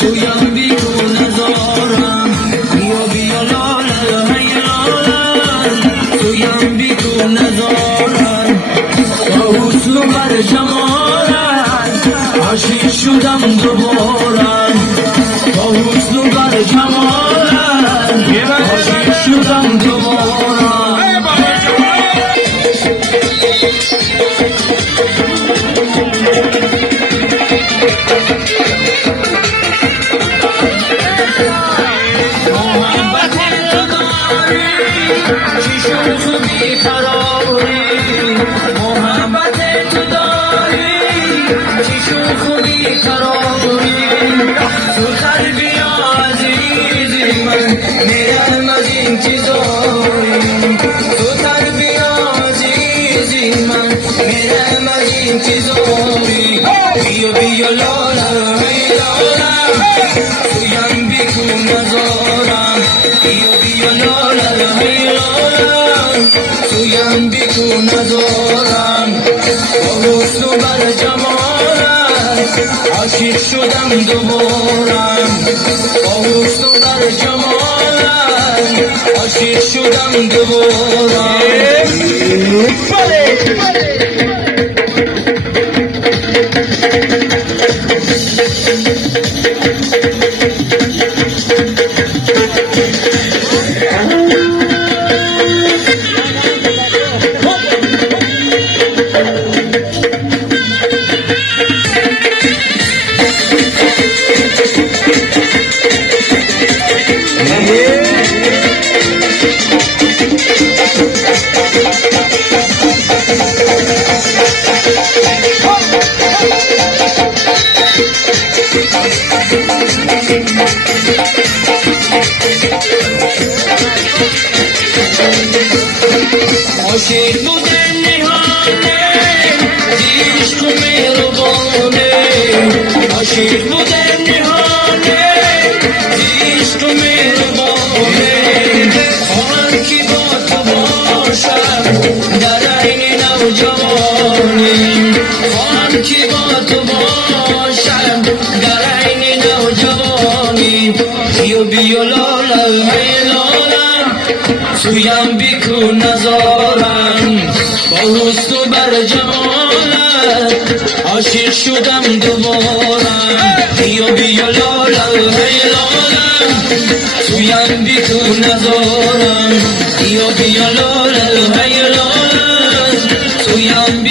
سویم بیرون نزارم بیا بیا لاله هی لاله سویم بیرون نزارم با حسن و بر جمالت عاشق شدم دوباره با حسن و بر جمالت عاشق شدم دوباره چشم تو بیقراری محبت تو داری چشم تو بیقراری تو قلبی عزیزی من میرم از انتظاری تو قلبی عزیزی من میرم از انتظاری بیا بیا لاله ای لاله تویم بیکن نزارم بیا بیا لاله ای سویم بیرون نزارم با حسن و بر جمالت عاشق شدم دوبارم با حسن و بر جمالت عاشق شدم دوبارم عاشق بودن نهانه عشق و مهربانه عاشق بودن نهانه عشق و مهربانه خواهم که با تو باشم در عین نوجوانی خواهم که با تو باشم در عین نوجوانی بیا بیا لاله ای لاله سویم بیکن نزارم با حسن و بر جمالت عاشق شدم دوباره بیا بیا لاله ای لاله سویم بیکن نزارم بیا بیا لاله ای لاله سویم